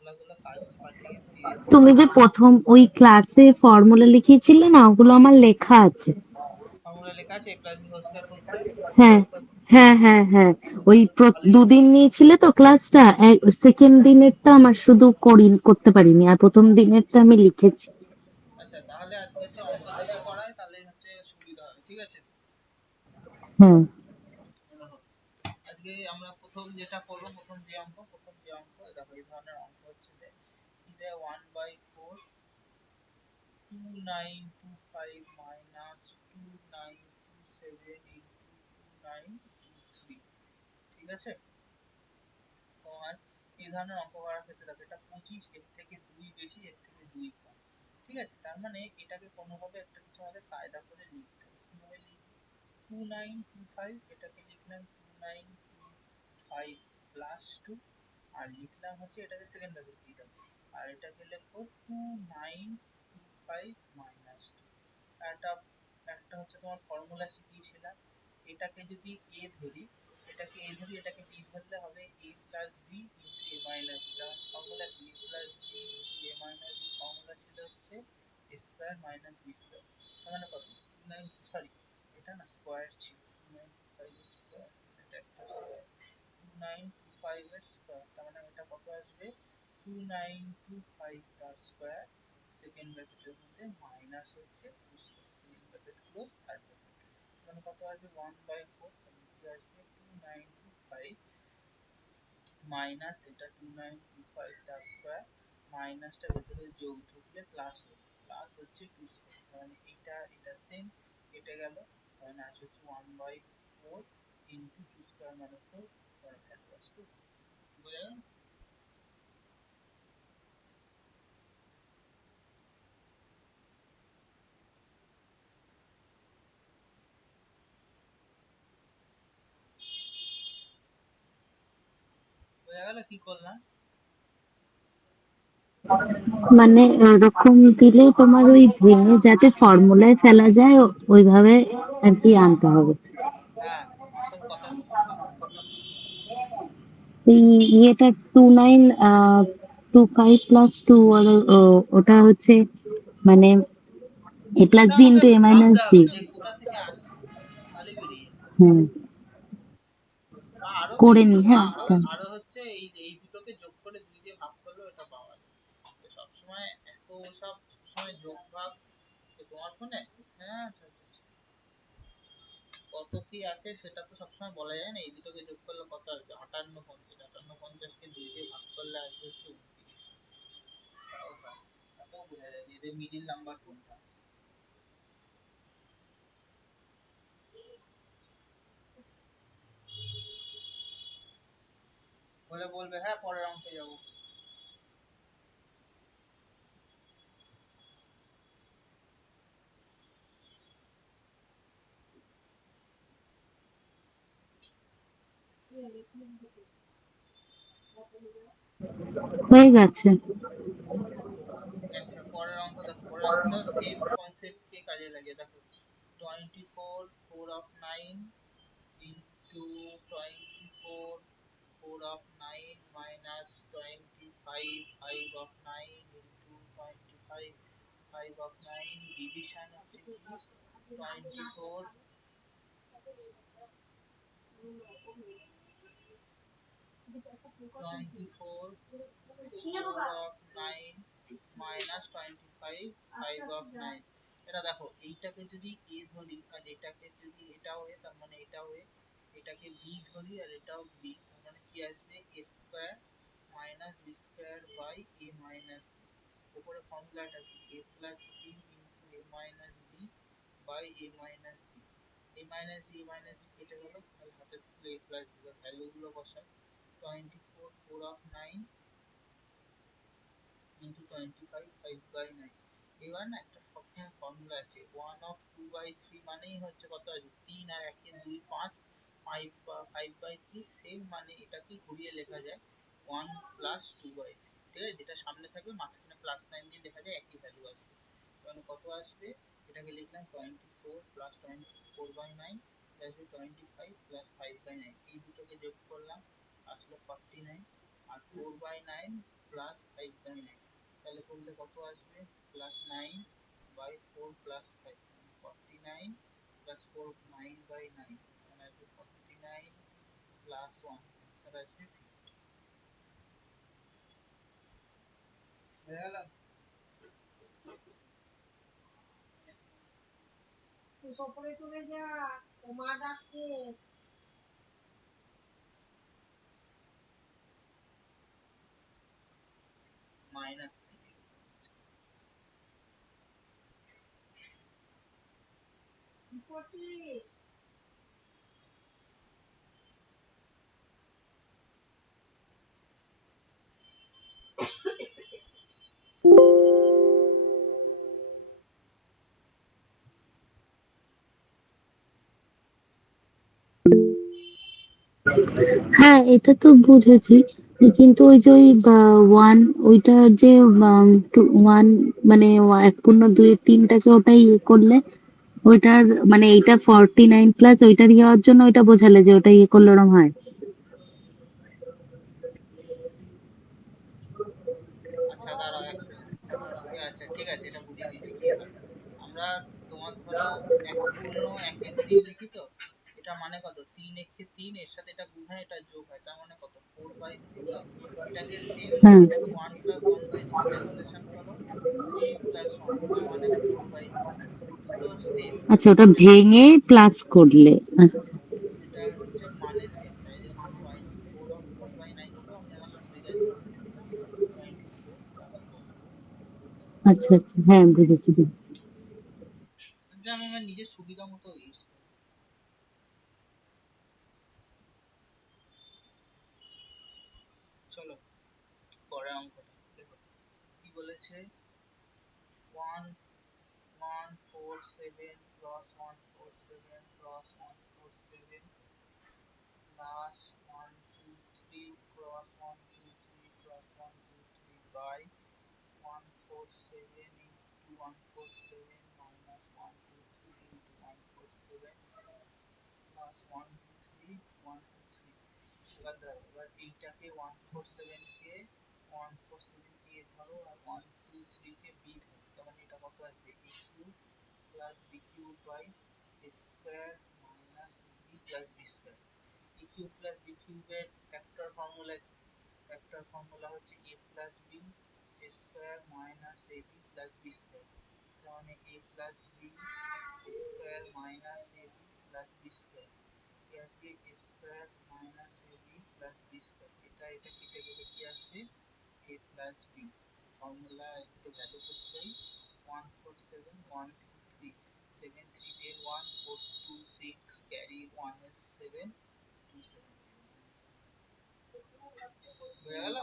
ফর্মুলাগুলো কাজ হচ্ছে পাল্টিয়ে দিয়ে। তুমি যে প্রথম ওই ক্লাসে ফর্মুলা লিখিয়েছিলে না, ওগুলো আমার লেখা আছে। ফর্মুলা লেখা আছে, a plus B whole square whole square. হ্যাঁ, হ্যাঁ, হ্যাঁ, হ্যাঁ। ওই তাহলে দুদিন নিয়েছিলে তো ক্লাসটা, সেকেন্ড দিনেরটা আমার শুধু করতে পারিনি, আর প্রথম দিনেরটা আমি লিখেছি। আচ্ছা, তাহলে আজকে হচ্ছে অঙ্ক থেকে করাই, তাহলে হচ্ছে সুবিধা হবে, ঠিক আছে। হুম। দেখো, আজকে আমরা প্রথম যেটা করবো, প্রথম যে অঙ্ক, দেখো এই ধরনের অঙ্ক হচ্ছে কি দেয়, 1/4 2925 মাইনাস 2927 ইন্টু 2923, ঠিক আছে। তোমার এই ধরনের অঙ্ক করার ক্ষেত্রে দেখো, এটা 25, এর থেকে 2 বেশি, এর থেকে 2 কম, ঠিক আছে। তার মানে এটাকে কোনোভাবে একটা কিছু আমাদের কায়দা করে লিখতে হবে। কিভাবে লিখবো? 2925, এটাকে লিখলাম 2925 প্লাস 2, আর লিখলাম হচ্ছে এটাকে সেকেন্ড ব্র্যাকেট দিলাম, আর এটাকে লিখবো 2925 মাইনাস 2। একটা একটা হচ্ছে তোমার ফর্মুলা শিখিয়েছিলাম, এটাকে যদি a ধরি, এটাকে b ধরলে হবে a plus b into a minus B. যেমন formula a plus b into a minus B formula ছিল হচ্ছে a square minus b square. তার মানে কত, 29, সরি এটা না স্কয়ার ছিল, 2925 এর স্কয়ার, এটা একটা স্কয়ার, 2925 এর স্কয়ার, তার মানে এটা কত আসবে, 2925 তার স্কয়ার, সেকেন্ড ব্র্যাকেটের মধ্যে মাইনাস হচ্ছে 2 square, second bracket close, third bracket, মানে কত আসবে 1/4, তাহলে কি আসবে 2925 মাইনাস এটা 2925 তার স্কয়ার, মাইনাসটা ভেতরে যোগ ঢুকলে প্লাস হবে, প্লাস হচ্ছে 2 স্কয়ার, মানে এটা সেম কেটে গেল, মানে আসছে হচ্ছে 1/4 ইন্টু 2 স্কয়ার মানে 4, তার ভ্যালু আসবে, বুঝা গেল। বোঝা গেল কি করলাম? মানে এরকম দিলে তোমার ওই ভেঙে যাতে ফর্মুলায় ফেলা যায়, ওইভাবে আর কি আনতে হবে। হ্যাঁ, আসল কথাটা ওটা। এই ইয়েটা 2925 + 2, ওটা হচ্ছে মানে a প্লাস ওটা বি আমাকে ইন্টু a ভাবতে মাইনাস হবে বি। যে কোথা থেকে আসছে, তাহলে বেরিয়ে যাবে। হুম। বা আরো করে বিভিন্ন, নি, বা হ্যাঁ। আরো আরো হচ্ছে এই দুটোকে যোগ করে 2 দিয়ে ভাগ করলেও এটা পাওয়া যায়। সবসময় এত সব সবসময় যোগ ভাগ তোমার ফোনে, হ্যাঁ আচ্ছা, আচ্ছা, আচ্ছা। কত কি আছে সেটা তো সবসময় বলা যায় না, এই দুটোকে যোগ করলে কত আসবে, 5850, 5850 কে 2 দিয়ে ভাগ করলে আসবে হচ্ছে 2950। তাও হয়, তাতেও বোঝা যায় যে এদের মিডিল নাম্বার কোনটা আছে। বলে বলবে হ্যাঁ পরের অঙ্কে যাবো। হয়ে গেছে। আচ্ছা, পরের অঙ্ক দেখো, পরের অঙ্কটা সেম কনসেপ্ট কে কাজে লাগিয়ে দেখো, 24 4 of 9 into 24 4 of 9 minus 25 5 of 9 into 25 5 of 9, division হচ্ছে কি 24 24 4 of 9 minus 25 5 of 9। এটা দেখো, এইটাকে যদি a ধরি আর এটাকে যদি এটাও a, তার মানে এটাও a, এটাকে b ধরি আর এটাও b, তার মানে কি আসবে a square minus b square by a minus b। উপরে ফর্মুলাটা কি, a plus b into a minus b by a minus b, a minus b a minus b কেটে গেল, তাহলে হাতে থাকলো a প্লাস b, ভ্যালু গুলো বসাই, 24 4 of 9 into 25 5/9। এবার না একটা সবসময় ফর্মুলা আছে, 1 of 2/3 মানেই হচ্ছে কত আছে 3, আর 1 এ 2 5, 5/3 সেম, মানে এটাকে ঘুরিয়ে লেখা যায় 1 প্লাস 2/3, ঠিক আছে। যেটা সামনে থাকবে মাঝখানে প্লাস সাইন দিয়ে লেখা যায়, একই ভ্যালু আসবে, তাহলে কত আসবে, এটাকে লিখলাম 24 প্লাস 24/9 আসবে 25 প্লাস 5/9, এই দুটোকে যোগ করলাম আসলে 49, আর 4/9 প্লাস 5/9, তাহলে করলে কত আসবে? প্লাস 9/4 প্লাস 5, 49 প্লাস 4, 9/9, মানে আসবে 49 প্লাস 1, অ্যান্সার আসবে 50। হয়ে গেল? তুই সপরে চলে যা, ও মা ডাকছে। মাইনাস কি করছিস? হ্যাঁ, এটা তো বুঝেছি, কিন্তু ওই যে ওই ওয়ান, ওইটার যে ওয়ান মানে 1/2-3টাকে ওটাই ইয়ে করলে, ওইটার মানে এইটা 49 প্লাস ওইটার ইয়ে হওয়ার জন্য ওইটা বোঝালে যে ওটা ইয়ে করলে ওরম হয়। আচ্ছা দাঁড়াও এক সেকেন্ড। আচ্ছা ঠিক আছে, এটা বুঝিয়ে দিচ্ছি কি হয়। আমরা তোমার ধরো এক পূর্ণ একে 3 লিখি তো, এটা মানে কত? 3 এর সাথে এটা গুণ হয়, এটা যোগ হয়, তার মানে কত? 4/3 তো। এটাকে সেম হ্যাঁ, এটাকে 1 প্লাস 1/3 ক্যালকুলেশন করো, 3 প্লাস 1, তার মানে 4/3। দুটো সেম, আচ্ছা, ওটা ভেঙে প্লাস করলে, আচ্ছা এটা হচ্ছে মানে সেম, তাই জন্য পাই 4/9 হলো। আমি আমার সুবিধার জন্য 2/4 প্লাস 4, আচ্ছা আচ্ছা, হ্যাঁ বুঝেছি বুঝেছি। যা আমি আমার নিজের সুবিধা মতো ইউজ করি। চলো পরের অঙ্কটা দেখো কি বলেছে। 1147 plus 147 plus 147 plus 123 cross 123 plus 123 by 147 into 147 minus 123 into 147 plus 123 123। এবার এইটাকে 147 কে 147 এ ধরো আর 123 কে বি ধরো, তখন এটা কত আসবে? a cube plus B cube by a square minus B plus B square. a cube plus B কিউবের ফ্যাক্টর ফর্মুলা কি? ফ্যাক্টর ফর্মুলা হচ্ছে a plus B square minus ab plus B square, তার মানে a plus B square minus ab plus B square, কি আসবে? a square minus ab plus B square. এটা কেটে গেলে কি আসবে? a plus B. ফর্মুলা একটু ভ্যালু পুট করি, 147 123 7 3 10 1 4 2 6 ক্যারি 1 is 7 2 7 হয়ে গেল।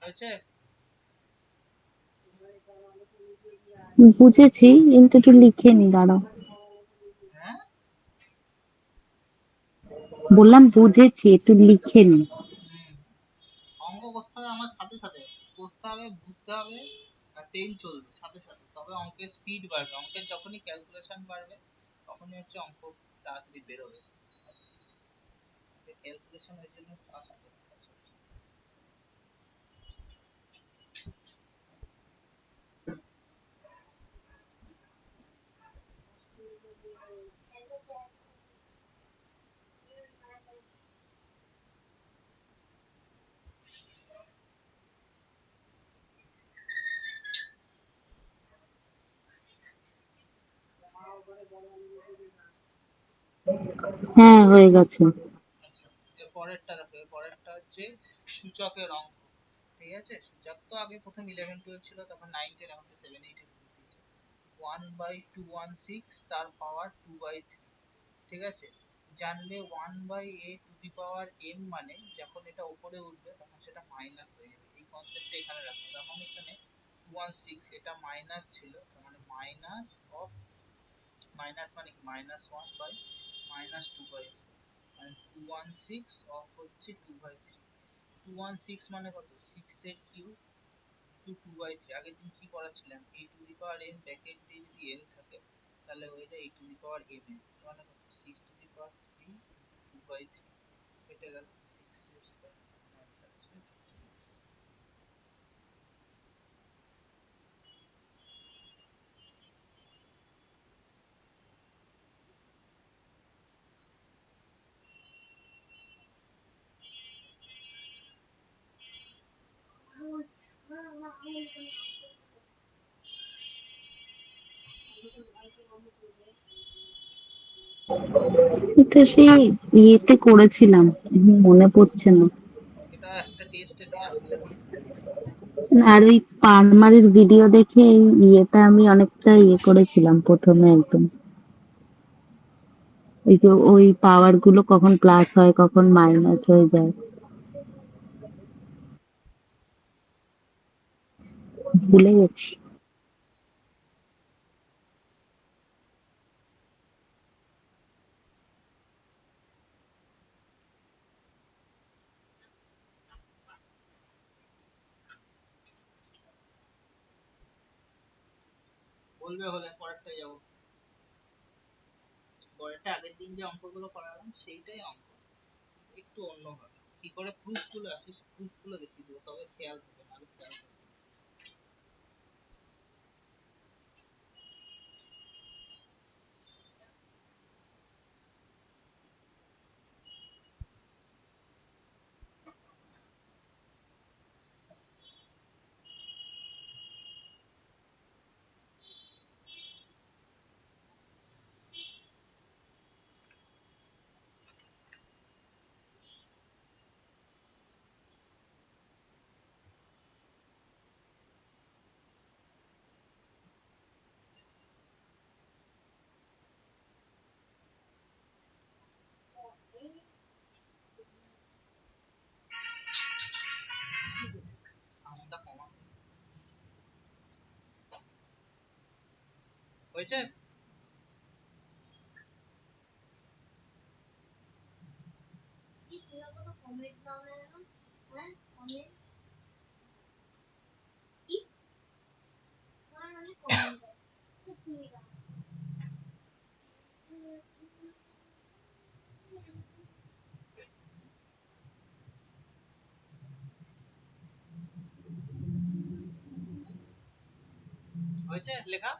হয়েছে? বুঝেছি, কিন্তু একটু লিখে নি, দাঁড়াও। হ্যাঁ, বললাম বুঝেছি, একটু লিখে নি। অঙ্ক করতে হবে আমার সাথে সাথে, করতে হবে, বুঝতে হবে, আর পেন চলবে সাথে সাথে, তবে অঙ্কের স্পিড বাড়বে। অঙ্কের যখনই ক্যালকুলেশন বাড়বে তখনই হচ্ছে অঙ্ক তাড়াতাড়ি বেরোবে। ক্যালকুলেশন এর জন্য ফাস্ট করতে হবে সবসময়। হ্যাঁ, হয়ে গেছে। আচ্ছা, এর পরেরটা দেখো, এর পরেরটা হচ্ছে সূচকের অঙ্ক। ঠিক আছে, সূচক তো আগে প্রথম 11 12 ছিল, তারপর 9 10, এখন তো 7 8 এ ঢুকে দিয়েছে। 1/216 তার পাওয়ার 2/3। ঠিক আছে, জানলে 1/a two the power m মানে যখন এটা উপরে উঠবে তখন সেটা মাইনাস হয়ে যাবে। এই কনসেপ্টটা এখানে রাখো। তার মানে এখানে 216 এটা মাইনাস ছিল, তার মানে মাইনাস অফ মাইনাস মানে কি -1/-2/3, মানে 216 অফ হচ্ছে 2/3। 216 মানে কত, 6 এর কিউব টু 2/3। আগের দিন কি পড়াচ্ছিলাম, a to the power n bracket দিয়ে যদি n থাকে তাহলে হয়ে যায় a to the power mn, মানে কত 6 টু দি পাওয়ার 3 2/3 কেটে গেল 6 এর স্কয়ার, অ্যান্সার আসবে 56। এটা সেই ইয়েতে করেছিলাম, মনে পড়ছে না। এটা একটা টেস্টে দেয়া ছিল। আর ওই পারমারের ভিডিও দেখে এই ইয়েটা আমি অনেকটা ইয়ে করেছিলাম প্রথমে একদম। ওই যে ওই পাওয়ার গুলো কখন প্লাস হয় কখন মাইনাস হয়ে যায় ভুলে গেছি। বলবে হলে পরেরটা যাবো। পরেরটা আগের দিন যে অঙ্কগুলো করালাম সেইটাই অঙ্ক, একটু অন্যভাবে। কি করে প্রুফ গুলো আসে, প্রুফ গুলো দেখিয়ে দেবো, তবে খেয়াল থাকবে, নাহলে খেয়াল থাকবে না। সাউন্ডটা কমাতে হয়েছে। হয়েছে লেখা।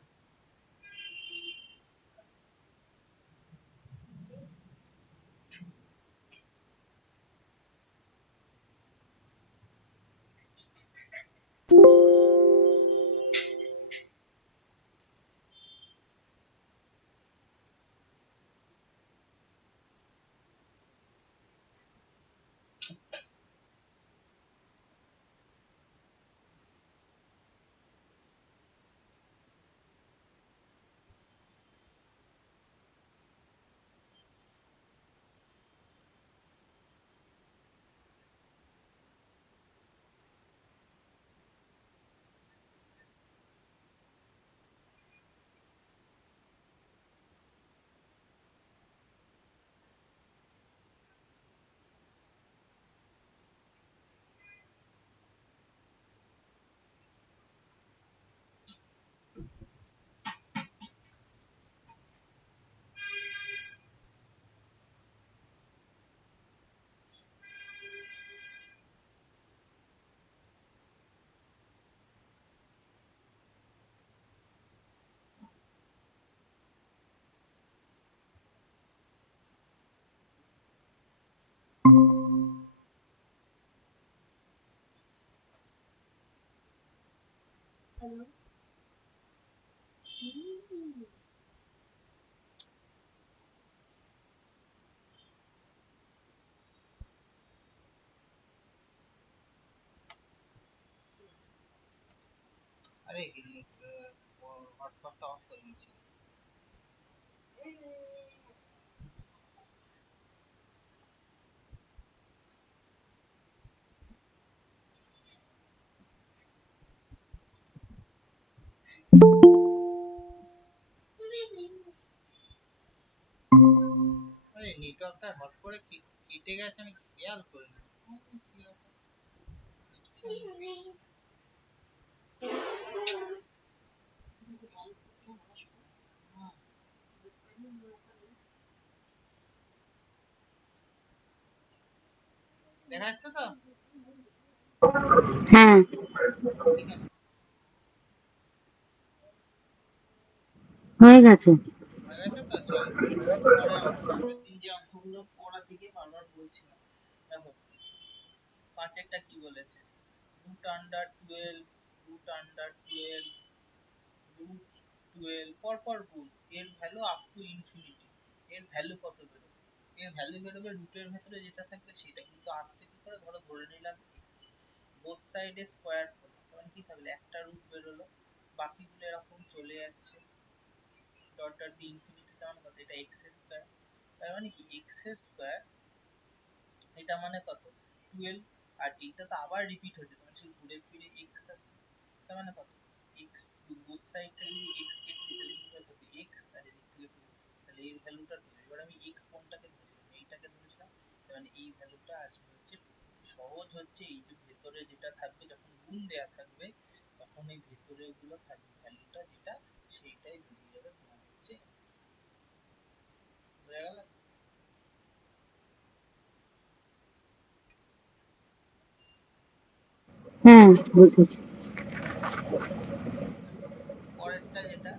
আরে হটস্পটটা অফ হয়ে গেছিল। আরে নেটওয়ার্কটা হট করে কেটে গেছে, আমি খেয়াল করিনি। কি ব্যাপার? আচ্ছা, দেখা যাচ্ছে তো? হ্যাঁ, ঠিক আছে, হয়ে গেছে। হয়ে গেছে তো, চলো পরে অঙ্কটা, একদিন যে অঙ্কগুলো করার দিকে বারবার বলছিলাম। দেখো, পাঁচেরটা কি বলেছে? √12, √12, √12 পরপর গুণ, এর ভ্যালু আপ টু ইনফিনিটি, এর ভ্যালু কত বেরোবে? এর ভ্যালু বেরোবে রুটের ভেতরে যেটা থাকবে সেটা, কিন্তু আসছে কি করে? ধরো ধরে নিলাম বোথ সাইডে স্কোয়ার করলাম, তখন কি থাকলে একটা রুট বেরোলো, বাকিগুলো এরকম চলে যাচ্ছে ডট ডট দিয়ে ইনফিনিটি, তার মানে কত? এটা এক্স স্কোয়ার। তার মানে কি এক্স স্কোয়ার, এটা মানে কত? 12। আর এইটা তো আবার রিপিট হচ্ছে, মানে শুধু ঘুরে ফিরে এক্স আসছে, তার মানে কত? এক্স, বোথ সাইড থেকে যদি এক্স কেটে দিই তাহলে কি করে থাকবে? এক্স, আর এদিক থেকে 2, তাহলে এর ভ্যালুটা 2। এবার আমি এক্স কোনটাকে ধরেছিলাম? এইটাকে ধরেছিলাম, তার মানে এই ভ্যালুটা আসবে হচ্ছে 2। সহজ হচ্ছে, এই যে ভেতরে যেটা থাকবে যখন গুণ দেয়া থাকবে, তখন এই ভেতরে গুলো থাকবে ভ্যালুটা যেটা, সেইটাই বেরিয়ে যাবে তোমার হচ্ছে answer। বোঝা গেল? হ্যাঁ, বুঝেছি। পরেরটা যেটা,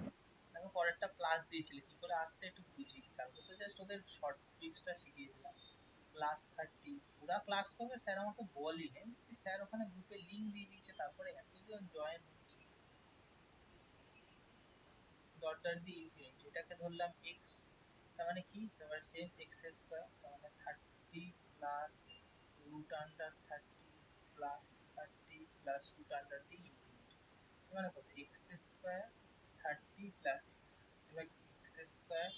দেখো পরেরটা প্লাস দিয়েছিলে, কি করে আসছে একটু বুঝি। কালকে তো জাস্ট ওদের শর্ট ট্রিক্সটা শিখিয়ে দিলাম। +30, পুরা ক্লাস করবে স্যার আমাকে বলিনি, স্যার ওখানে গ্রুপে লিংক দিয়ে দিয়েছে, তারপরে এতজন জয়েন হচ্ছে। ডট ডট দিয়ে ইনফিনিটি, এটাকে ধরলাম এক্স, তার মানে কি? তারপরে সেম এক্স স্কয়ার, তার মানে 30 প্লাস √30 প্লাস 30 প্লাস √under দিয়ে ইনফিনিটি, মানে কত? X square 30 plus x. এবার কি x square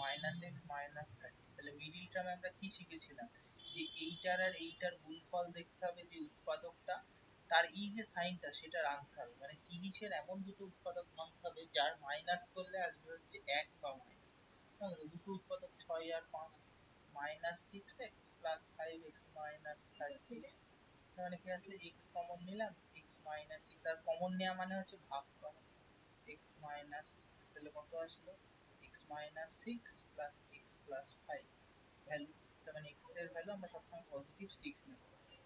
minus x minus 30, তাহলে মিডিল টার্মে আমরা কি শিখেছিলাম? যে এইটার আর এইটার গুণফল দেখতে হবে, যে উৎপাদকটা তার এই যে সাইনটা সেটা রাখতে হবে, মানে তিরিশের এমন দুটো উৎপাদক ভাঙতে হবে যার মাইনাস করলে আসবে হচ্ছে 1 বা মাইনাস। দুটো উৎপাদক 6 আর 5, -6x প্লাস 5x মাইনাস 30, মানে কি আসলে x কমন নিলাম, x মাইনাস 6, আর কমন নেওয়া মানে হচ্ছে ভাগ করা, x মাইনাস 6, তাহলে কত আসলো? x minus 6 plus x plus 5 value, তার মানে x এর ভ্যালু আমরা সবসময় পজিটিভ 6 নেব।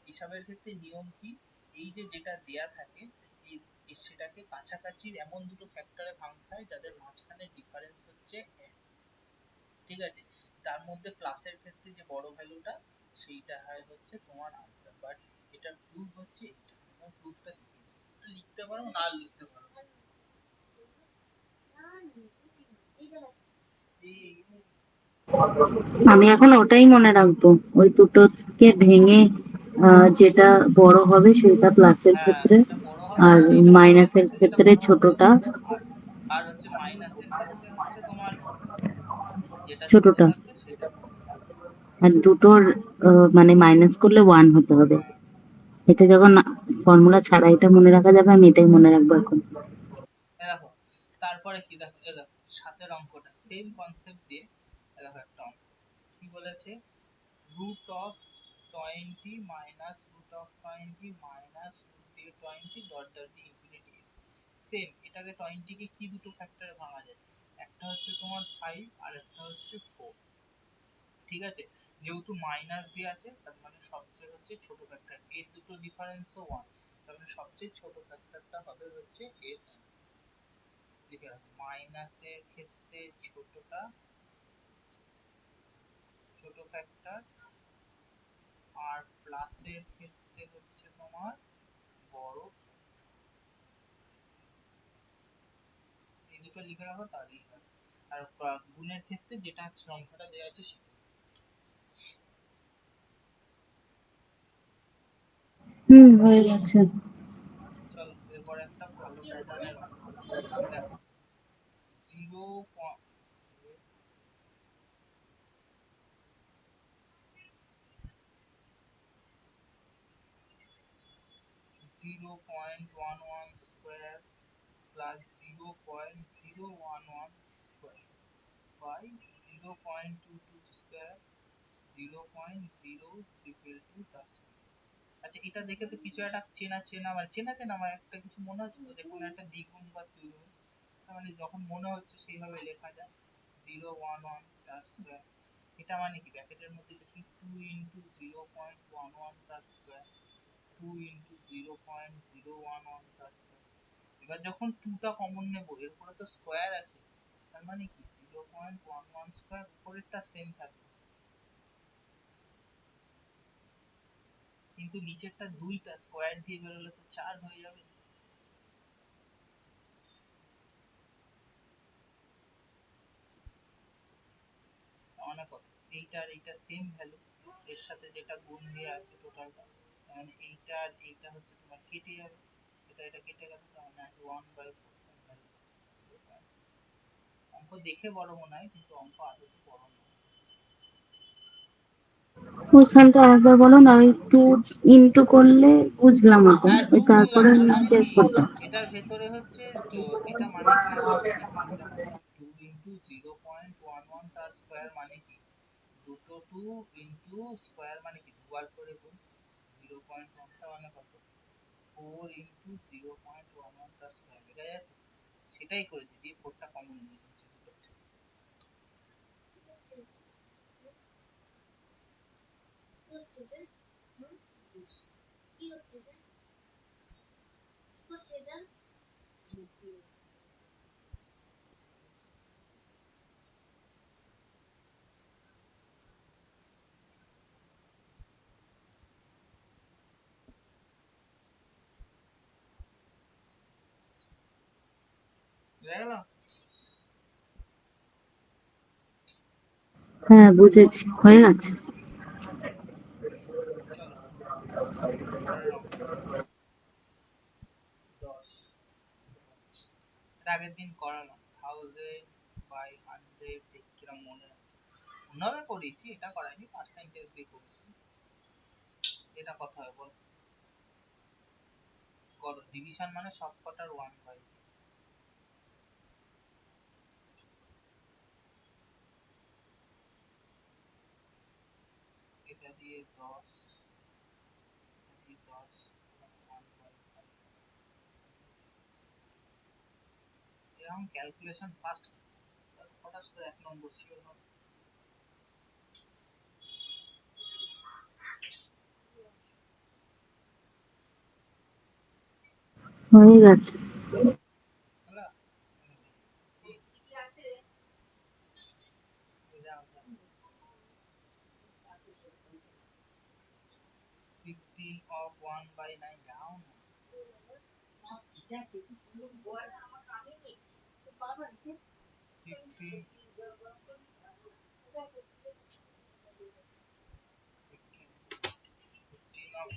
হিসাবের ক্ষেত্রে নিয়ম কি? এই যে যেটা দেয়া থাকে, এই সেটাকে কাছাকাছি এমন দুটো ফ্যাক্টরে ভাঙতে হয় যাদের মাঝখানে ডিফারেন্স হচ্ছে 1, ঠিক আছে? তার মধ্যে প্লাসের ক্ষেত্রে যে বড় ভ্যালুটা, সেইটা হয় হচ্ছে তোমার আনসার। বাট এটা প্রুফ হচ্ছে এইটা, তোমার প্রুফটা দেখিয়ে দিই, লিখতে পারো না লিখতে পারো। এই আমি এখন ওটাই মনে রাখবো, ওই দুটোকে ভেঙে যেটা বড় হবে সেটা প্লাসের হ্যাঁ, ক্ষেত্রে, যেটা বড় হবে আর সেইটা প্লাসের মাইনাসের ক্ষেত্রে, যেটা ক্ষেত্রে বড় হবে, ছোটটা। আর আর হচ্ছে মাইনাসের ক্ষেত্রে হচ্ছে তোমার যেটা ছোট ছোটটা। থাকবে সেটা। আর দুটোর মানে মাইনাস করলে 1 হতে হবে। হ্যাঁ, এটা যখন ফর্মুলা ছাড়া এটা মনে রাখা যাবে, আমি এটাই মনে রাখবো এখন। দেখো তারপরে কি, দেখো এ দেখো সাতের অঙ্কটা সেম কনসেপ্ট দিয়ে, দেখো একটা অঙ্ক কি বলেছে? √20 মাইনাস √20 মাইনাস রুট দিয়ে 20 ডট ডট দিয়ে ইনফিনিটি। সেম এটাকে 20 কে কি দুটো ফ্যাক্টরে ভাঙা যায়? একটা হচ্ছে তোমার 5 আর একটা হচ্ছে 4, ঠিক আছে? যেহেতু মাইনাস দিয়ে আছে তার মানে সবচেয়ে হচ্ছে ছোট ফ্যাক্টর, এর দুটো ডিফারেন্সও 1, তার মানে সবচেয়ে ছোট ফ্যাক্টরটা হবে হচ্ছে এর অ্যান্সার। লিখে রাখো, মাইনাসের ক্ষেত্রে ছোটটা ছোট ফ্যাক্টর, আর প্লাসের ক্ষেত্রে হচ্ছে তোমার বড় factor। এই দুটো লিখে রাখো তাহলেই হয়। আর গুণের ক্ষেত্রে যেটা সংখ্যাটা দেওয়া আছে সেটা। হয়ে গেছে। চলো এরপর একটা ভালো প্যাটার্নের অঙ্ক, দেখো 0.11 square plus 0.011 square by 0.22 square 0.0322 তার স্কোয়ার। আচ্ছা এটা দেখে তো কিছু একটা চেনা চেনা মানে চেনা চেনা আমার একটা কিছু মনে হচ্ছে তো, দেখুন একটা দ্বিগুণ বা ত্রিগুণ, তার মানে যখন মনে হচ্ছে সেইভাবে লেখা যায় 0.11 তার স্কোয়ার। এটা মানে কি, ব্র্যাকেটের মধ্যে লিখি 2 ইন্টু 0.11 তার স্কোয়ার, 2 ইন্টু 0.011 তার স্কোয়ার। এবার যখন 2টা কমন নেব, এর উপরে তো স্কোয়ার আছে, তার মানে কি 0.11 স্কোয়ার, উপরেরটা সেম থাকবে কিন্তু নিচেরটা 2টা স্কোয়ার দিয়ে বেরোলে তো 4 হয়ে যাবে। মানে কত, এইটা আর এইটা সেম ভ্যালু, এর সাথে যেটা গুণ দিয়ে আছে টোটালটা, মানে এইটা আর এইটা হচ্ছে তোমার কেটে যাবে, এটা এটা কেটে গেল, তার মানে আছে 1/4 ভ্যালু। অঙ্ক দেখে বড় মনে হয় কিন্তু অঙ্ক আদতে বড় নয়। ওইখানটা একবার বলো না, ওই টু ইন্টু করলে বুঝলাম ওটা, হ্যাঁ ওই 2 বুঝলাম, তারপরে এটার মানে নিচে কি, করতে। এটার ভেতরে হচ্ছে তো, এটা মানে কি এটা মানে দেখো, 2 ইন্টু 0.11 তার স্কোয়ার মানে কি, দুটো 2 ইন্টু স্কোয়ার মানে কি দুবার করে গুণ, 0.1 টা মানে কত, 4 ইন্টু 0.11 তার স্কোয়ার, লেখা যায় তো, সেটাই করেছি, দিয়ে 4টা কমন নিয়ে নিয়েছি দুটো থেকে। বুঝা গেল? হ্যাঁ বুঝেছি, হয়ে গেছে। চলো পরের অঙ্ক 10। এটা আগের দিন করালাম, 1000/100 দেখি কিরম মনে আছে, অন্যভাবে করেছি, এটা করাইনি, পার্সেন্টেজ দিয়ে করেছি। এটা কত হয় বল, করো, ডিভিশন মানে সবকটার 1/, এটা দিয়ে 10, এটা দিয়ে 10, 1/5। এরকম ক্যালকুলেশন ফাস্ট করতে হবে, তাহলে কটা শুধু 1 নম্বর শিওর হবে। হয়ে গেছে। হলো? যাও যাও, 15 of 1/9, যাও না, 15, 15 of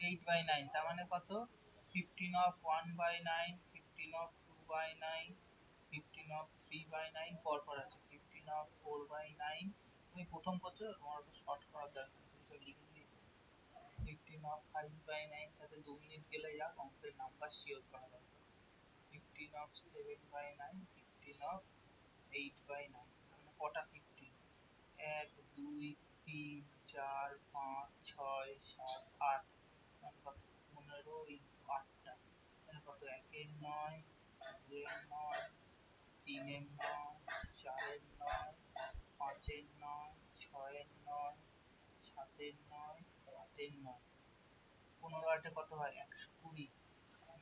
8/9, তার মানে কত, 15 of 1/9, 15 of 2/9, 15 of 3/9, পরপর আছে 15 of 4/9। তুমি প্রথম করছো, তোমার তো শর্ট করার দরকার নেই, তুমি সব লিখে দিলেই তো। 15 of 5/9, তাতে 2 মিনিট গেলে যাক, অঙ্কের নাম্বার শিওর করা দরকার। 15 of 7/9, 15 of 8/9, মানে কটা 15, 1 2 3 4 5 6 7 8, মানে কত, 15 ইন্টু 8টা, মানে কত, 1-এর 9, 2-এর 9, 3-এর 9, 4-এর 9, 5-এর 9, 6-এর 9, 7-এর 9, 8-এর 9, 15-8 কত হয়, 120।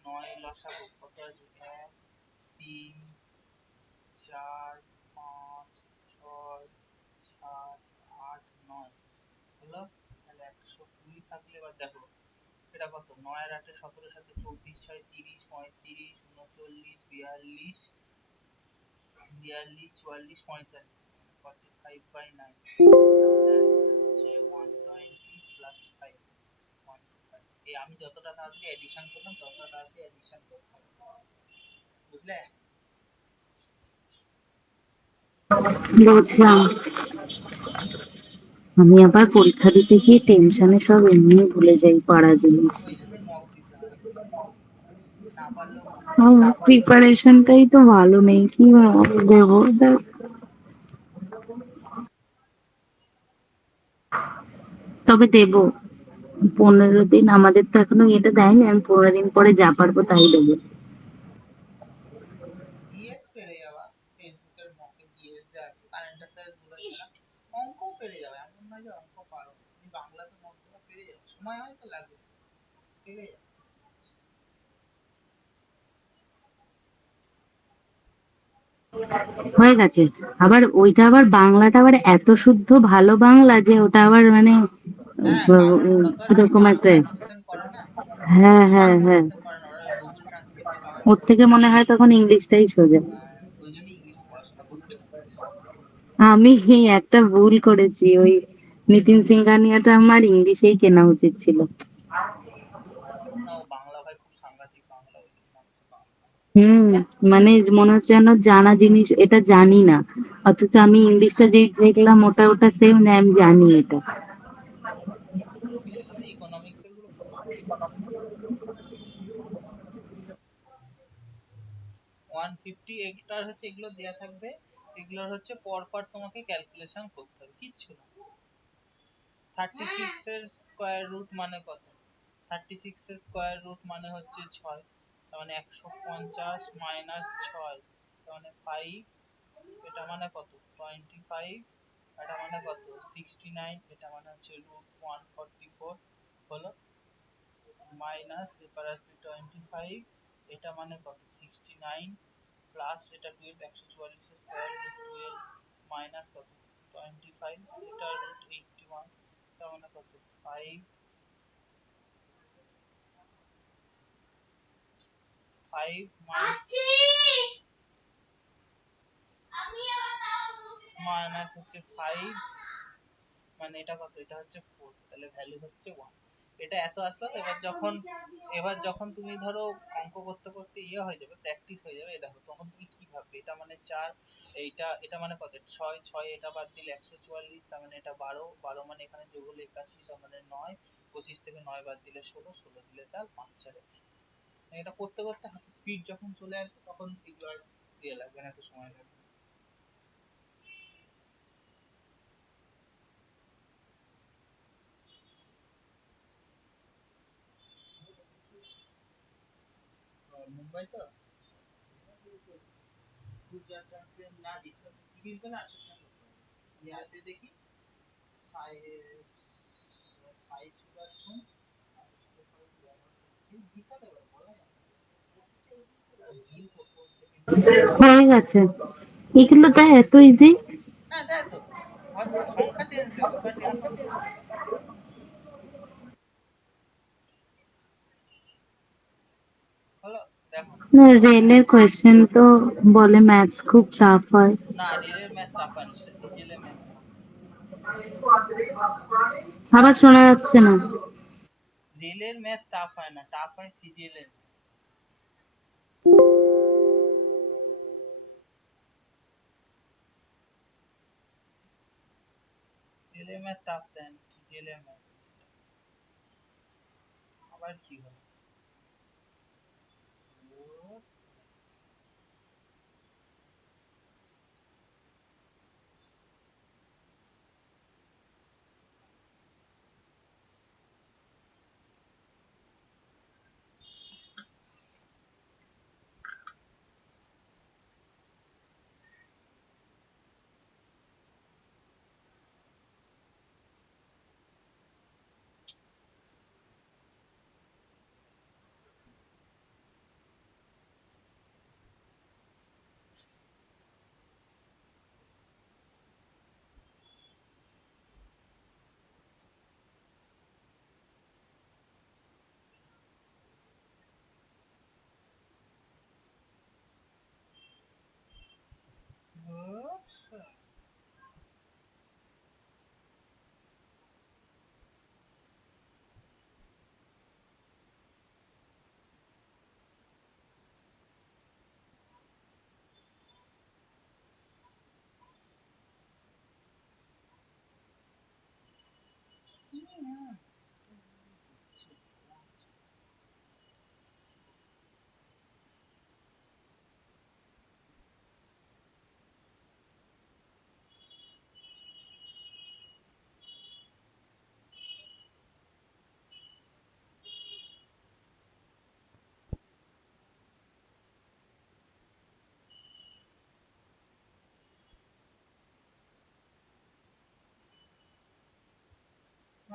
9 লসাগু কত আসবে, 1 3 4 5 6 7 8 9, হলো? তাহলে 120 থাকলে, এবার দেখো এটা কত, 9 আর 8 17, 7 24, 6 30, 35 39 42 42 44 45, 45/9, তাহলে আসবে হচ্ছে 120 প্লাস 5, 125। এই আমি যতটা তাড়াতাড়ি এডিশন করলাম ততটা তাড়াতাড়ি এডিশন করতে হবে, বুঝলে? বুঝলাম। আমি আবার পরীক্ষা দিতে গিয়ে টেনশনে সব এমনি ভুলে যাই পাড়া জিনিস। ওই জন্য মক দিতে হয়, না পারলেও মক আমার প্রিপারেশনটাই তো ভালো নেই, কি দেবো দেখ। তবে দেবো 15 দিন, আমাদের তো এখনো এটা দেয়নি, আমি 15 দিন পরে যা পারবো তাই দেবো। জিএস পেরে যাওয়া, ফেসবুকের মকে জিএস যা আছে কারেন্ট অ্যাফেয়ার্স গুলো ছাড়া অঙ্কও পেরে যাবে, এমন নয় যে অঙ্ক পারো না। তুমি বাংলাতে মকগুলো পেরে যাবে, সময় হয়তো লাগবে, পেরে যাবে। হয়ে গেছে। আবার ওইটা আবার বাংলাটা আবার এত শুদ্ধ ভালো বাংলা যে ওটা আবার মানে হ্যাঁ, কারণ ওরা তো এখন কিরকম বাংলা একটা। অ্যাসিস্ট্যান্ট করে না, হ্যাঁ হ্যাঁ বাংলা হ্যাঁ, অ্যাসিস্ট্যান্ট করে না, ওরা গুগল ট্রান্সলেট দিয়ে বাংলা ওর থেকে মনে হয় তখন ইংলিশটাই সোজা। ওই জন্য ইংলিশে পড়াশোনা করতে হবে। আমি এই একটা ভুল করেছি, ওই নিতিন সিংহানিয়াটা আমার ইংলিশেই কেনা উচিত ছিল। না, ও বাংলা ভাই খুব সাংঘাতিক বাংলা, ওই জন্য হচ্ছে বাংলা। হুম, মানে মনে হচ্ছে যেন জানা জিনিস এটা জানি না, অথচ আমি ইংলিশটা যে দেখলাম ওটা ওটা সেম, আমি জানি এটা। বিশেষত ইকোনমিক্স এর গুলো খুব সহজ। 150 এগুলার হচ্ছে, এগুলো দেয়া থাকবে, এগুলোর হচ্ছে পরপর তোমাকে ক্যালকুলেশন করতে হবে, কিচ্ছু না। 36 এর স্কয়ার রুট মানে কত? 36 এর স্কয়ার রুট মানে হচ্ছে 6, তার মানে 150 মাইনাস 6, তার মানে 5, এটা মানে কত? 25, এটা মানে কত? 69, এটা মানে হচ্ছে রুট 144 হলো, মাইনাস এবার আসবে 25, এটা মানে কত? 69 প্লাস এটা 12, 144 এর স্কয়ার রুট 12 মাইনাস কত? 25, এটা রুট 81, তার মানে কত? 5, 5 মাইনাস হচ্ছে 5, মানে এটা কত? এটা হচ্ছে 4, তাহলে ভ্যালু হচ্ছে 1। এটা এত আসলো তো, এবার যখন তুমি ধরো অঙ্ক করতে করতে ইয়ে হয়ে যাবে, প্র্যাকটিস হয়ে যাবে, দেখো তখন তুমি কি ভাববে, এটা মানে 4, এইটা এটা মানে কত? 6, 6 এটা বাদ দিলে 144, তার মানে এটা 12, 12 মানে এখানে যোগ হলে 81, তার মানে 9, 25 থেকে 9 বাদ দিলে 16, 16 দিলে 4, 5 4 এটা করতে করতে হাতে স্পিড যখন চলে আসবে তখন এগুলো আর ইয়ে লাগবে না, এত সময় লাগবে না। মুম্বাই তো গুজরাট ট্রান্সলেট না দিতে হবে, 30 বেলা 800 টাকা করতে হবে। যে আছে দেখি, সাই সাই সুগার সুন আর দিতে হবে, বলা যায় না। ভুল প্রথম সেকেন্ড। হয়ে গেছে, এগুলো তাই এত ইজি। হ্যাঁ, দেয় তো, হয়তো সংখ্যা চেঞ্জ দেবে, বাট এরকম হলো, দেখো। না, রেলের কোয়েশ্চেন তো বলে ম্যাথস খুব টাফ হয়। না, রেলের ম্যাথ টাফ হয় না, সেটা সিজিএল এর ম্যাথ টাফ। আবার শোনা যাচ্ছে না। রেলের ম্যাথ টাফ হয় না, টাফ হয় সিজিএল এর ম্যাথ। রেলের ম্যাথ টাফ দেয় না, সিজিএল এর ম্যাথ। আবার কি হলো? ও,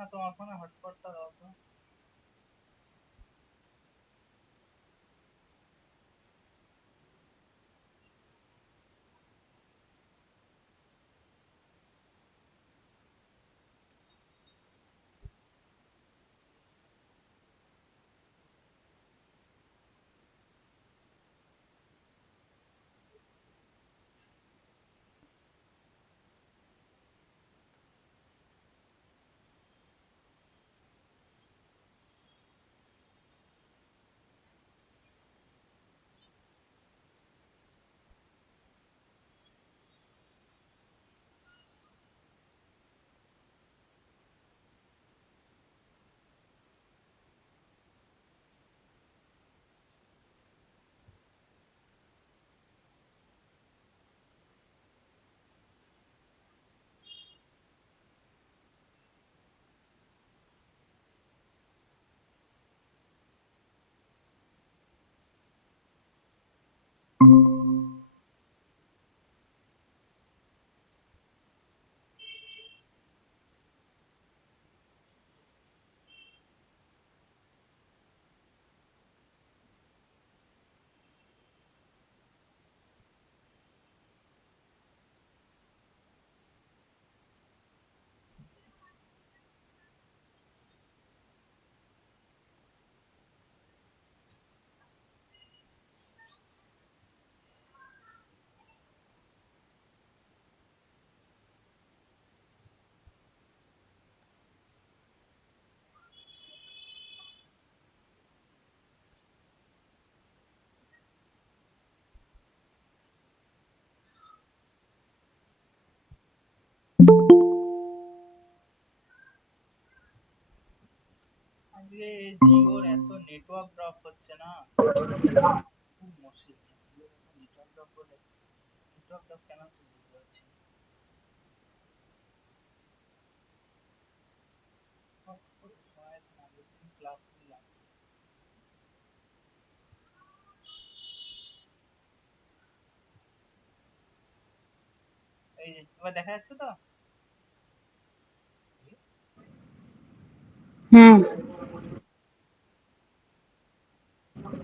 না তোমার ফোনে হটস্পটটা দাও তো। আজকে জিওর এত নেটওয়ার্ক ড্রপ হচ্ছে না, খুব মুশকিল। জিওর এত নেটওয়ার্ক ড্রপ হলে, নেটওয়ার্ক ড্রপ কেন হচ্ছে বুঝতে পারছি না। শোনা যাচ্ছে না, আগের দিন ক্লাস নিলাম। এই যে এবার দেখা যাচ্ছে তো। হ্যাঁ,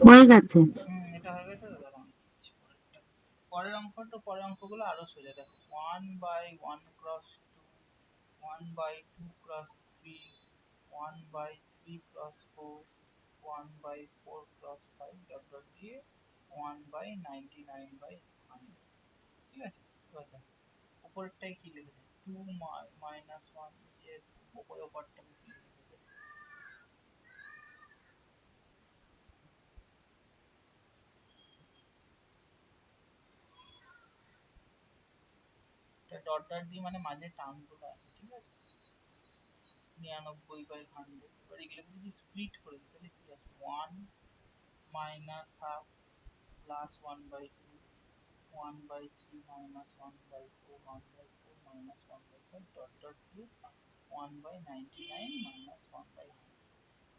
হয়ে গেছে। এটা হয়ে গেছে তো, দাঁড়াও আমি দিচ্ছি পরেরটা। পরের অঙ্কগুলো আরো সোজা। দেখো 1/1 cross 2, 1/2 cross 3, 1/3 cross 4, 1/4 cross 5 dot dot দিয়ে 1/99/100। ঠিক আছে, এবার দেখো উপরেরটাই কি লিখেছে, 2 মাইনাস 1, নিচের ওপরটাকে কি লিখেছে। এটা ডট ডট দিয়ে মানে মাঝে টার্মগুলো আছে, ঠিক আছে। 99/100। এবার এগুলোকে যদি স্প্লিট করে দিই তাহলে কি আছে, 1 minus half plus 1/2, 1/3 minus 1/4, 1/4 minus 1/5 dot dot দিয়ে 1/99 মাইনাস 1/100।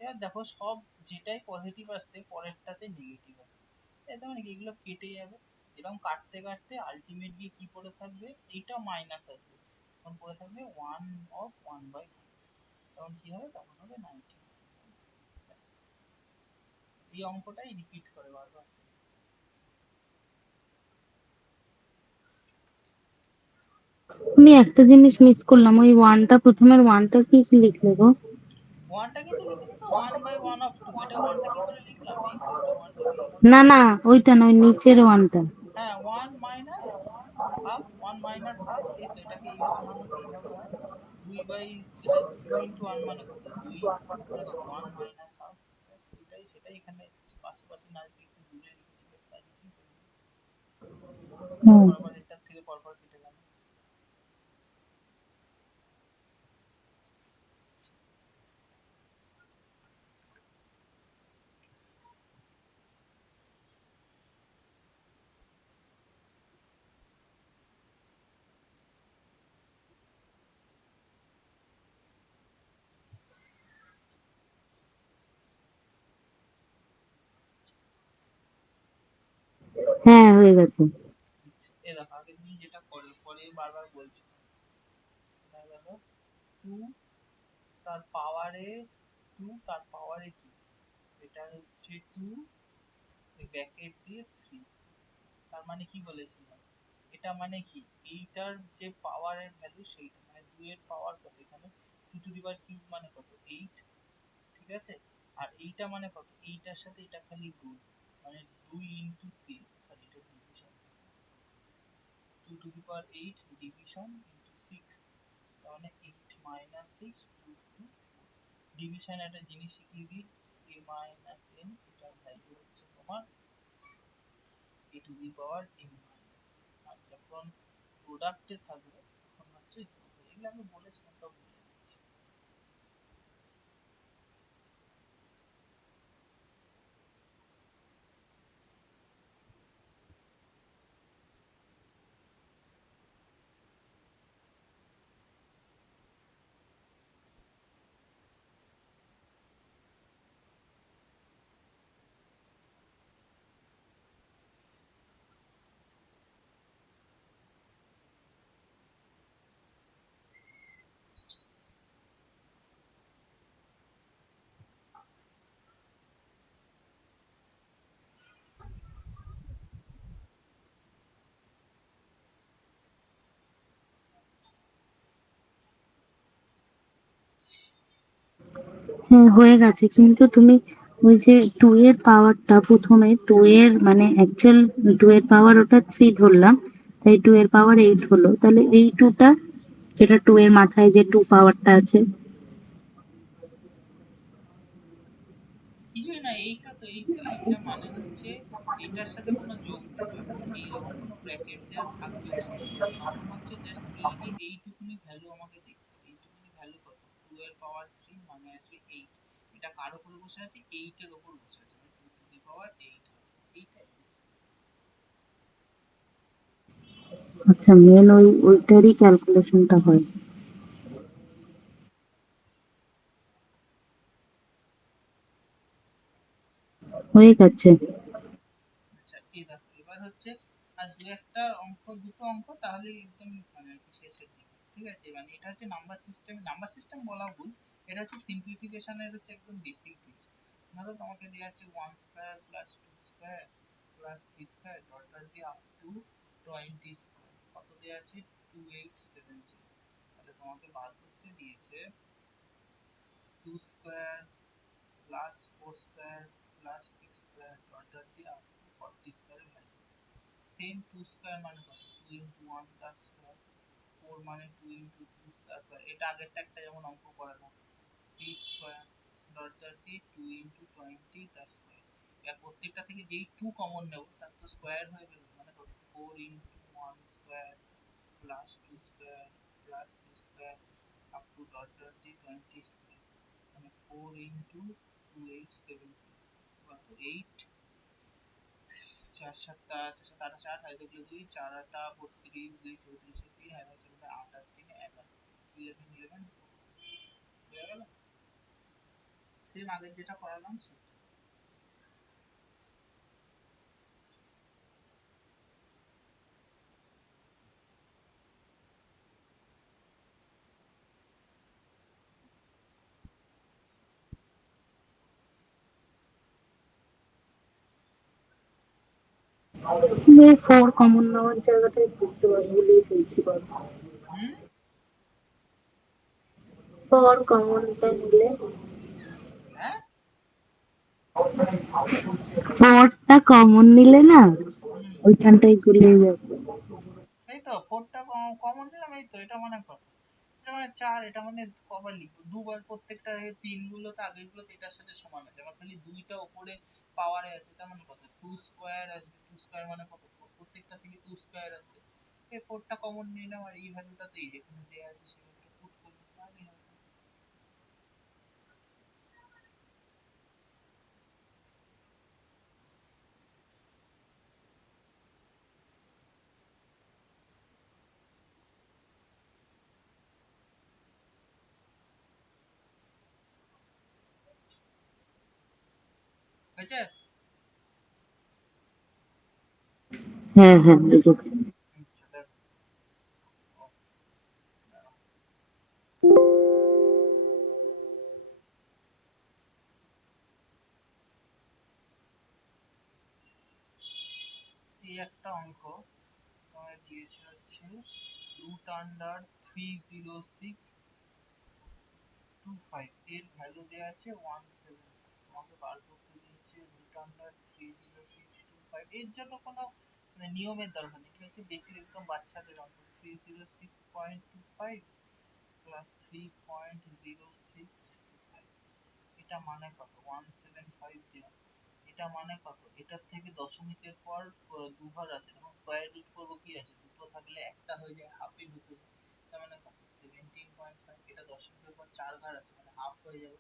এবার দেখো সব যেটাই পজিটিভ আসছে পরেরটাতে নেগেটিভ আসছে, এর মানে কি এগুলো কেটে যাবে। এরকম কাটতে কাটতে আলটিমেট গিয়ে কি পড়ে থাকবে, এইটা মাইনাস আসবে, তখন পড়ে থাকবে 1/100। তখন কি হবে, তখন হবে 99। এই অঙ্কটাই রিপিট করে বারবার। আমি একটা জিনিস মিস করলাম, ওই ওয়ানটা, প্রথমের ওয়ানটা কি লিখলে গো? ওয়ানটা কিছু লিখিনি তো, 1/1 এটা ওয়ানটা কি করে লিখলাম, এই তো এটা ওয়ানটা কি না না, ওইটা নয়, নিচের ওয়ানটা। হ্যাঁ 1 মাইনাস হাফ, 1 মাইনাস হাফ, এই তো এটাকে এইভাবে ভাঙো তো এইভাবে হয়। 2 বাই, এটা 2 ইন্টু 1 মানে কত, 2 মানে কত 1 মাইনাস হাফ। এটাই সেটাই এখানে পাশাপাশি না লিখে একটু দূরে লিখেছি, ব্যাস আর কিছুই করিনি। হুম। পরপর এটার থেকে পরপর কেটে গেল। হ্যাঁ, হয়ে গেছে। এ দেখো আগে তুমি যেটা করলে পরে বারবার বলছি, এটা দেখো 2, তার পাওয়ারে 2, তার পাওয়ারে কি, এটা হচ্ছে 2 ব্র্যাকেট দিয়ে 3। তার মানে কি বলেছিলাম, এটা মানে কি, এইটার যে পাওয়ারের ভ্যালু সেইটা মানে 2 এর পাওয়ার কত এখানে, 2 টু দি পাওয়ার কিউব মানে কত 8, ঠিক আছে। আর এইটা মানে কত, এইটার সাথে এটা খালি গুণ, মানে 2 ইনটু 3, সরি এটা division, 2 two the power 8 division into 6, তার মানে 8 মাইনাস 6 2 টু 4। ডিভিশন একটা জিনিস শিখিয়ে দিই, a মাইনাস n, এটার ভ্যালু হচ্ছে তোমার a to the power n minus, আর যখন প্রোডাক্টে থাকবে তখন হচ্ছে যোগ, এগুলো আগে বলেছিলাম সব ভুলে যাচ্ছি। হ্যাঁ হয়ে গেছে, কিন্তু তুমি ওই যে টু এর পাওয়ারটা প্রথমে টু এর মানে অ্যাকচুয়াল টু এর পাওয়ার ওটা থ্রি ধরলাম, তাই টু এর পাওয়ার এইট হলো, তাহলে এই টুটা, এটা টু এর মাথায় যে টু পাওয়ারটা আছে। কিছুই না, এইটা তো এইটা মানে হচ্ছে এইটার সাথে কোনো যোগ থাকবে না, মানে এইরকম কোনো ব্র্যাকেট দেওয়া থাকবে না, তখন হচ্ছে জাস্ট এই যে এইটুকুনি ভ্যালু আমাকে দেখতে হবে, এইটুকুনি ভ্যালু কত, 2 এর পাওয়ার 3 মানে আসবে 8, এটা কার উপরে বসে আছে, 8 এর উপর বসে আছে, মানে 2 টু দি পাওয়ার 8 হবে, এইটাই বুঝছি। আচ্ছা, মেন ওইটারই ক্যালকুলেশনটা হয়। হয়ে গেছে। আচ্ছা এই দেখো এবার হচ্ছে আর দু একটা অঙ্ক, দুটো অঙ্ক তাহলে একদম মানে আর কি শেষের দিকে, ঠিক আছে। মানে এটা হচ্ছে নাম্বার সিস্টেম বলা ভুল, এটা হচ্ছে সিম্পলিফিকেশনের হচ্ছে একদম বেসিক জিনিস। ধরো তোমাকে দেওয়া আছে 1 square plus 2 square plus 3 square dot dot দিয়ে আপ টু 20 স্কয়ার, কত দেওয়া আছে 2870, তাহলে তোমাকে বার করতে দিয়েছে 2 square plus 4 square plus 6 square dot dot দিয়ে আপ টু 40 স্কয়ারের ভ্যালু। সেম 2 স্কয়ার মানে কত, 2 ইনটু 1 তার স্কয়ার, 4 মানে 2 ইনটু 2 তার স্কয়ার, এটা আগেরটা একটা যেমন অঙ্ক করালাম, 3 স্কয়ার ডট ডট দিয়ে 2 ইনটু 20 তার স্কয়ার। এবার প্রত্যেকটা থেকে যেই 2 কমন নেব তার তো স্কয়ার হয়ে গেল, মানে কত 4 into 1 square plus 2 square plus 3 square up to dot dot দিয়ে 20 স্কয়ার, মানে 4 ইনটু 2870, কত 8, 4 সাতটা 4 সাত আটা 4, হাতে দেখলে 2, 4 আটা 32, 2 34, 3 হাতে চলবে 8 আর 3 11, 11 11 হয়ে গেল, সেম আগের যেটা করালাম সেটা। ফোর কমন নেওয়ার জায়গাটায় বুঝতে পারবো বলেই বলছি বাবা। হুম, ফোর কমনটা নিলে, হ্যাঁ, ফোরটা কমন নিলে না হুম, ওইখানটাই গুলিয়ে যাবে। এই তো 4টা কমন নিলাম, এই তো এটা মানে কত, এটা মানে 4, এটা মানে কবার লিখবো, দুবার, প্রত্যেকটা 3 গুলো তো আগের গুলো তো এটার সাথে সমান আছে, আমার খালি দুইটা উপরে পাওয়ারে আছে, তার মানে কত 2 স্কয়ার আসবে, 2 স্কয়ার মানে কত 4, প্রত্যেকটা থেকে 2 স্কয়ার আসবে, এই 4টা কমন নিলাম, আর এই ভ্যালুটা তো এই যেখানে দেয়া আছে সেই ভ্যালুটা পুট করলাম, তাহলেই হবে। হয়েছে? হ্যাঁ হ্যাঁ বুঝেছি। আচ্ছা দেখো, ও, দাঁড়াও। একটা অঙ্ক তোমায় দিয়েছে হচ্ছে রুট আন্ডার 30625, এর ভ্যালু দেওয়া আছে 175। তোমাকে বার করতে দিয়েছে রুট আন্ডার 30625। এর জন্য কোনো মানে নিয়মের দরকার নেই, ঠিক আছে? বেসিক একদম বাচ্চাদের অঙ্ক। 306.25 প্লাস 3.0625, এটা মানে কত? 175 দেওয়া। এটা মানে কত? এটার থেকে দশমিকের পর দুঘর আছে, তখন স্কয়ার রুট করবো, কি আছে? দুটো থাকলে একটা হয়ে যায়, হাফে ঢুকে যায়। তার মানে কত? 17.5। এটা দশমিকের পর চার ঘর আছে, মানে হাফ হয়ে যাবে,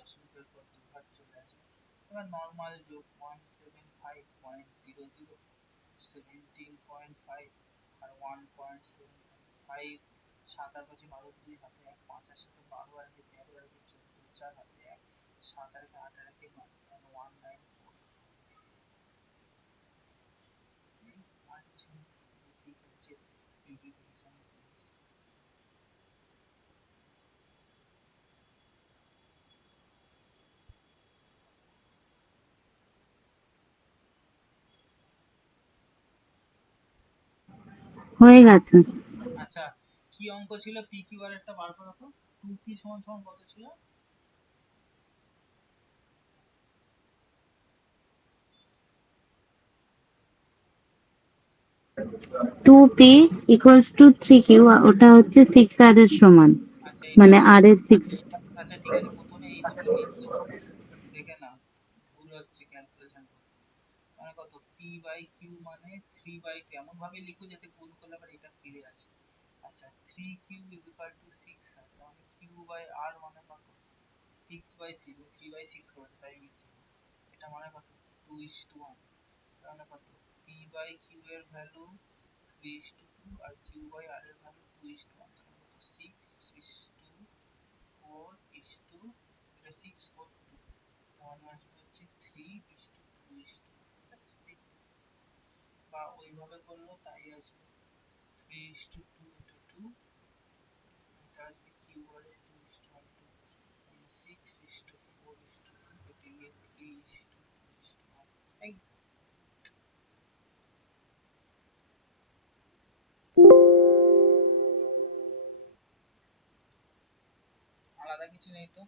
দশমিকের পর দুঘর চলে আসবে। এবার নর্মাল যোগ 175.00, 17.5 আর 1.75, 7 আর 5 12, 2 হাতে 1, 5 আর 7 12, আর 13 আর 14, 4 হাতে 1, 7 আর 8 আর 9, 194। আর কিছু নেই, বেসিক হচ্ছে সিম্পলিফিকেশন জিনিস। হয়ে গেছে। আচ্ছা, কি অঙ্ক ছিল? পি কিউ আর একটা বার করা তো। 2p সমান সমান কত ছিল? 2p equals to 3q, ওটা হচ্ছে 6r এর সমান, আচ্ছা এটা মানে হচ্ছে, r এর 6। আচ্ছা ঠিক আছে, প্রথমে এই দুটো লিখছি, দেখে নাও, ভুল হচ্ছে ক্যালকুলেশন করতে। মানে কত? পি বাই কিউ মানে 3/2, এমন ভাবে লিখো যাতে গুণ করলে আবার এটা ফিরে আসে। আচ্ছা, 3q is equal to 6r, তাহলে কিউ বাই আর মানে কত? 6/3, 3/6 করেছে তাই লিখছি। এটা মানে কত? 2:1। তাহলে কত? পি বাই কিউ এর ভ্যালু 3:2 আর কিউ বাই আর এর ভ্যালু 2:1, তাহলে কত? 6:4:2, এটা 6:4:2, তাহলে আসবে হচ্ছে 3:2:2। বা ওইভাবে করলেও তাই আসবে, 3:2, এটা 2, এটা আসবে কিউ আর এর 2:1, 6:4:2, এটা গিয়ে 3:2:1। এই আলাদা কিছু নেই তো।